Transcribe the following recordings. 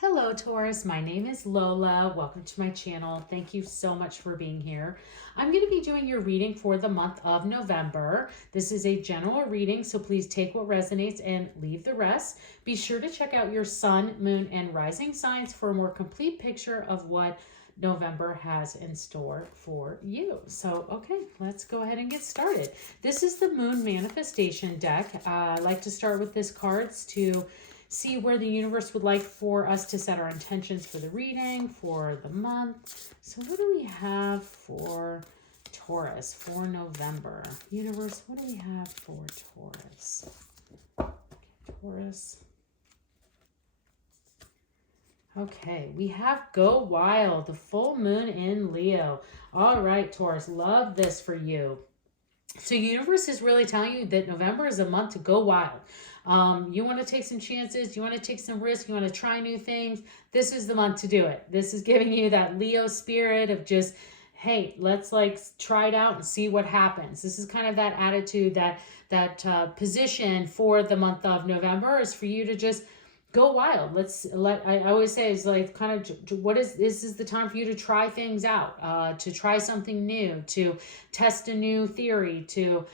Hello Taurus, my name is Lola. Welcome to my channel. Thank you so much for being here. I'm going to be doing your reading for the month of November. This is a general reading, so please take what resonates and leave the rest. Be sure to check out your sun, moon, and rising signs for a more complete picture of what November has in store for you. So, okay, let's go ahead and get started. This is the Moon Manifestation deck. I like to start with this cards to see where the universe would like for us to set our intentions for the reading for the month. So what do we have for Taurus for November? Universe, what do we have for Taurus? Okay, Taurus. Okay, we have Go Wild, the full moon in Leo. All right, Taurus, love this for you. So universe is really telling you that November is a month to go wild. You want to take some chances. You want to take some risks. You want to try new things. This is the month to do it. This is giving you that Leo spirit of just, hey, let's like try it out and see what happens. This is kind of that attitude, that position for the month of November is for you to just go wild. I always say is like kind of this is the time for you to try things out, to try something new, to test a new theory, to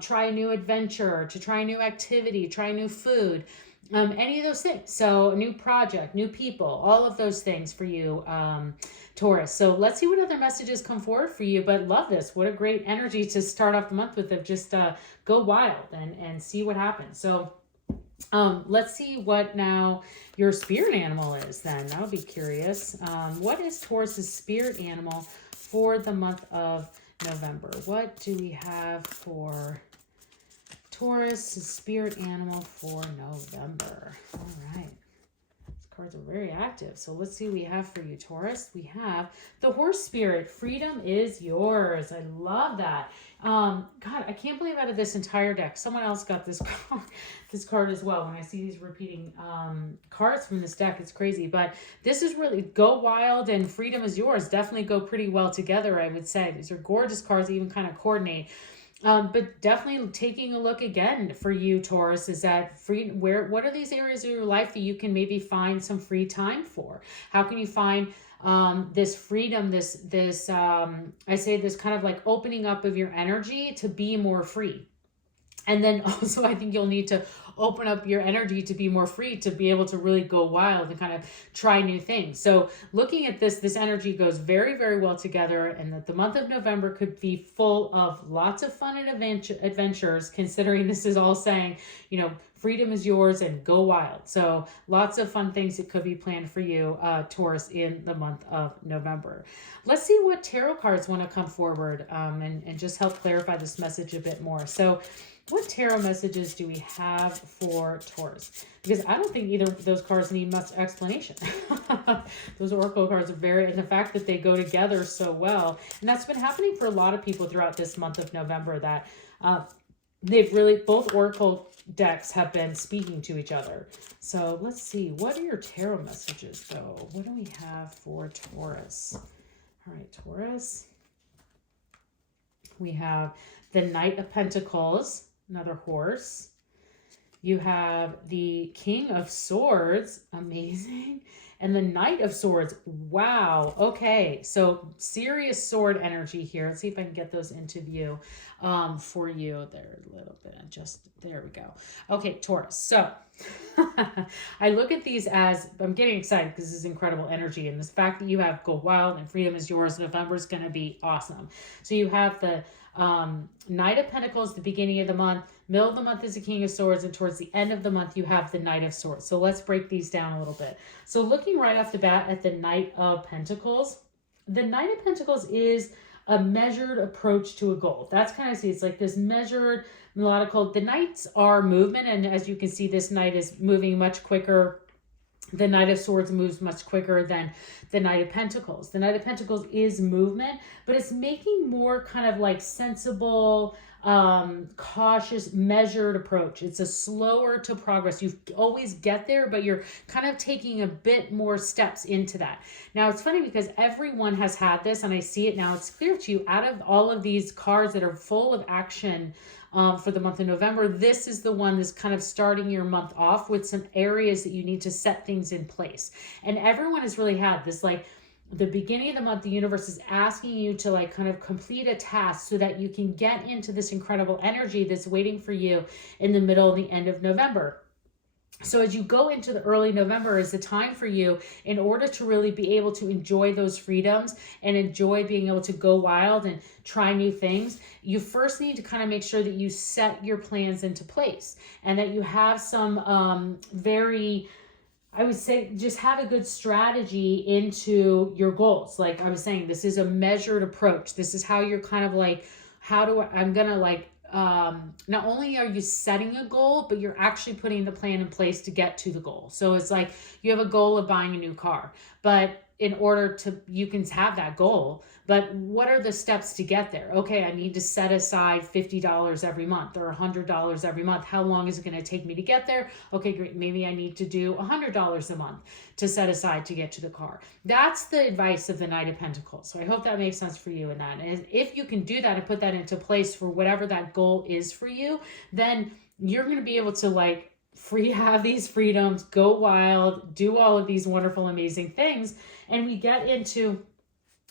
try a new adventure, to try a new activity, try new food, any of those things. So a new project, new people, all of those things for you, Taurus. So let's see what other messages come forward for you, but love this. What a great energy to start off the month with, of just go wild and see what happens. So let's see what now your spirit animal is then. I'll be curious. What is Taurus's spirit animal for the month of November? What do we have for Taurus's spirit animal for November? All right. These cards are very active. So let's see what we have for you, Taurus. We have the horse spirit. Freedom is yours. I love that. God, I can't believe out of this entire deck, someone else got this card as well. When I see these repeating cards from this deck, it's crazy. But this is really go wild and freedom is yours. Definitely go pretty well together, I would say. These are gorgeous cards, even kind of coordinate. But definitely taking a look again for you, Taurus, is that what are these areas of your life that you can maybe find some free time for? How can you find this freedom, I say this kind of like opening up of your energy to be more free. And then also I think you'll need to open up your energy to be more free, to be able to really go wild and kind of try new things. So looking at this energy goes very, very well together, and that the month of November could be full of lots of fun and adventures, considering this is all saying, freedom is yours and go wild. So lots of fun things that could be planned for you, Taurus, in the month of November. Let's see what tarot cards want to come forward and just help clarify this message a bit more. So what tarot messages do we have for Taurus? Because I don't think either of those cards need much explanation. Those oracle cards are and the fact that they go together so well. And that's been happening for a lot of people throughout this month of November, that both oracle decks have been speaking to each other. So let's see, what are your tarot messages though? What do we have for Taurus? All right, Taurus. We have the Knight of Pentacles, another horse. You have the King of Swords, amazing. And the Knight of Swords, wow. Okay, so serious sword energy here. Let's see if I can get those into view for you. There a little bit, there we go. Okay, Taurus. So I look at these as, I'm getting excited because this is incredible energy. And this fact that you have go wild and freedom is yours, November is going to be awesome. So you have the Knight of Pentacles, the beginning of the month, middle of the month is the King of Swords, and towards the end of the month you have the Knight of Swords. So let's break these down a little bit. So looking right off the bat at the Knight of Pentacles, the Knight of Pentacles is a measured approach to a goal. That's kind of, it's like this measured, melodical. The Knights are movement, and as you can see, this Knight is moving much quicker. The Knight of Swords moves much quicker than the Knight of Pentacles. The Knight of Pentacles is movement, but it's making more kind of like sensible, cautious, measured approach. It's a slower to progress. You always get there, but you're kind of taking a bit more steps into that. Now, it's funny because everyone has had this, and I see it now. It's clear to you out of all of these cards that are full of action, for the month of November. This is the one that's kind of starting your month off with some areas that you need to set things in place. And everyone has really had this, like, the beginning of the month, the universe is asking you to like kind of complete a task so that you can get into this incredible energy that's waiting for you in the middle and the end of November. So as you go into the early November is the time for you, in order to really be able to enjoy those freedoms and enjoy being able to go wild and try new things. You first need to kind of make sure that you set your plans into place and that you have some I would say just have a good strategy into your goals. Like I was saying, this is a measured approach. This is how you're kind of like, I'm going to like, not only are you setting a goal, but you're actually putting the plan in place to get to the goal. So it's like you have a goal of buying a new car, but in order to, you can have that goal, but what are the steps to get there? Okay, I need to set aside $50 every month or $100 every month. How long is it going to take me to get there? Okay, great. Maybe I need to do $100 a month to set aside to get to the car. That's the advice of the Knight of Pentacles. So I hope that makes sense for you in that. And if you can do that and put that into place for whatever that goal is for you, then you're going to be able to like have these freedoms, go wild, do all of these wonderful, amazing things. And we get into,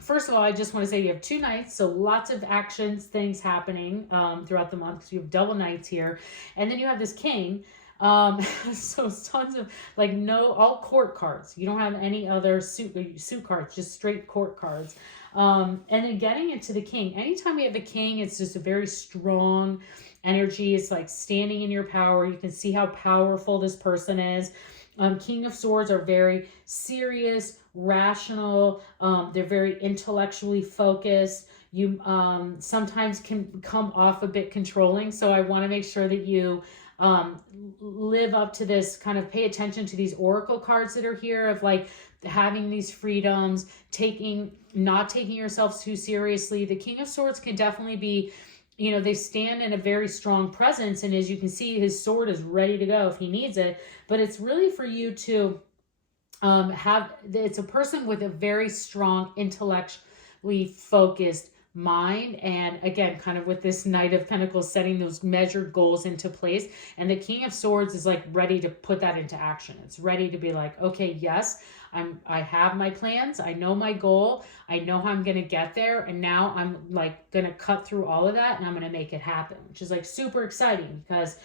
first of all, I just want to say you have 2 nights, so lots of actions, things happening throughout the month, because you have double nights here. And then you have this king. So tons of like all court cards. You don't have any other suit cards, just straight court cards. And then getting into the king. Anytime we have a king, it's just a very strong energy. It's like standing in your power. You can see how powerful this person is. King of Swords are very serious, rational. They're very intellectually focused. You sometimes can come off a bit controlling. So I want to make sure that you live up to this, kind of pay attention to these oracle cards that are here of like having these freedoms, not taking yourself too seriously. The King of Swords can definitely be, they stand in a very strong presence. And as you can see, his sword is ready to go if he needs it. But it's really for you to it's a person with a very strong, intellectually focused mind. And again, kind of with this Knight of Pentacles, setting those measured goals into place. And the King of Swords is like ready to put that into action. It's ready to be like, okay, yes, I have my plans. I know my goal. I know how I'm going to get there. And now I'm like going to cut through all of that and I'm going to make it happen, which is like super exciting because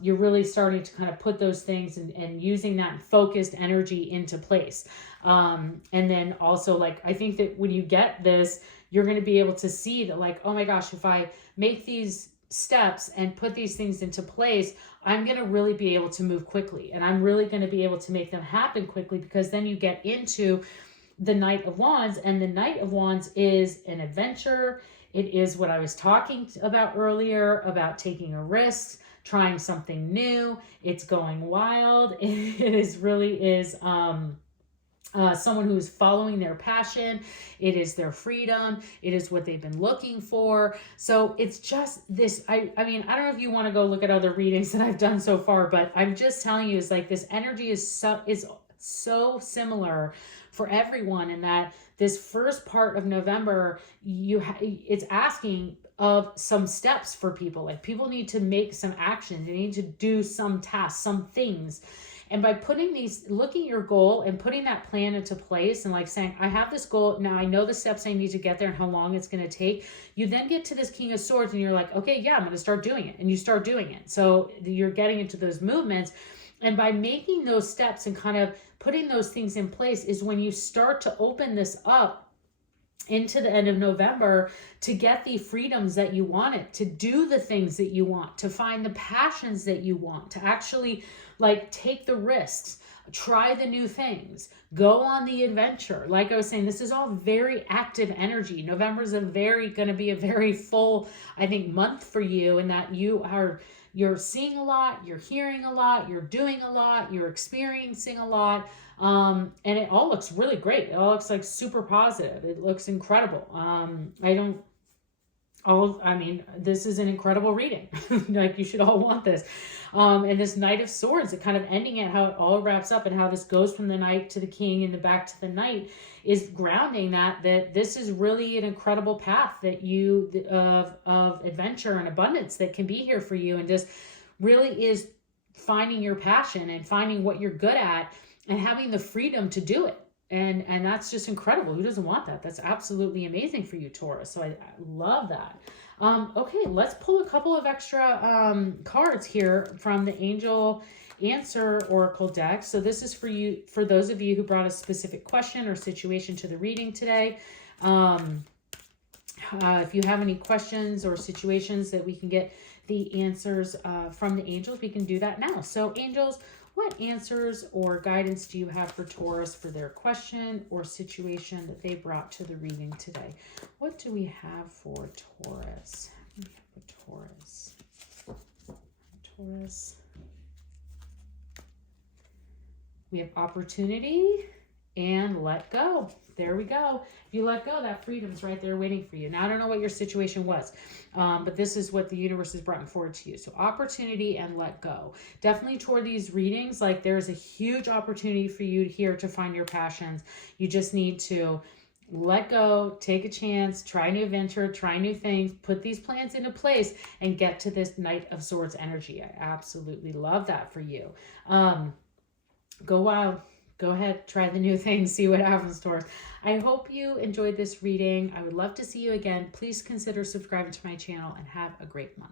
you're really starting to kind of put those things and using that focused energy into place. And then also like, I think that when you get this, you're going to be able to see that like, oh my gosh, if I make these steps and put these things into place, I'm going to really be able to move quickly and I'm really going to be able to make them happen quickly, because then you get into the Knight of Wands, and the Knight of Wands is an adventure. It is what I was talking about earlier about taking a risk, trying something new. It's going wild. It really is someone who is following their passion. It is their freedom. It is what they've been looking for. So it's just this, I mean, I don't know if you want to go look at other readings that I've done so far, but I'm just telling you, it's like this energy is so similar for everyone, in that this first part of November, it's asking of some steps for people. Like people need to make some action. They need to do some tasks, some things. And by looking at your goal and putting that plan into place and like saying, I have this goal, now I know the steps I need to get there and how long it's going to take. You then get to this King of Swords and you're like, okay, yeah, I'm going to start doing it. And you start doing it. So you're getting into those movements. And by making those steps and kind of putting those things in place is when you start to open this up into the end of November to get the freedoms that you wanted, to do the things that you want, to find the passions that you want, to actually like take the risks, try the new things, go on the adventure. Like I was saying, this is all very active energy. November is going to be a very full, I think, month for you, in that you're seeing a lot, you're hearing a lot, you're doing a lot, you're experiencing a lot. And it all looks really great. It all looks like super positive. It looks incredible. I mean, this is an incredible reading. Like, you should all want this. And this Knight of Swords, it kind of ending at how it all wraps up and how this goes from the Knight to the King and the back to the Knight is grounding that this is really an incredible path that of adventure and abundance that can be here for you, and just really is finding your passion and finding what you're good at and having the freedom to do it. And that's just incredible. Who doesn't want that? That's absolutely amazing for you, Taurus. So I love that. Okay, let's pull a couple of extra cards here from the Angel Answer Oracle deck. So this is for you, for those of you who brought a specific question or situation to the reading today. If you have any questions or situations that we can get the answers from the angels, we can do that now. So angels, what answers or guidance do you have for Taurus for their question or situation that they brought to the reading today? What do we have for Taurus? What do we have for Taurus? Taurus. We have opportunity and let go. There we go. If you let go, that freedom's right there waiting for you. Now, I don't know what your situation was, but this is what the universe is brought forward to you. So opportunity and let go. Definitely toward these readings, like, there's a huge opportunity for you here to find your passions. You just need to let go, take a chance, try new venture, try new things, put these plans into place, and get to this Knight of Swords energy. I absolutely love that for you. Go wild. Go ahead, try the new things, see what happens, Taurus. I hope you enjoyed this reading. I would love to see you again. Please consider subscribing to my channel and have a great month.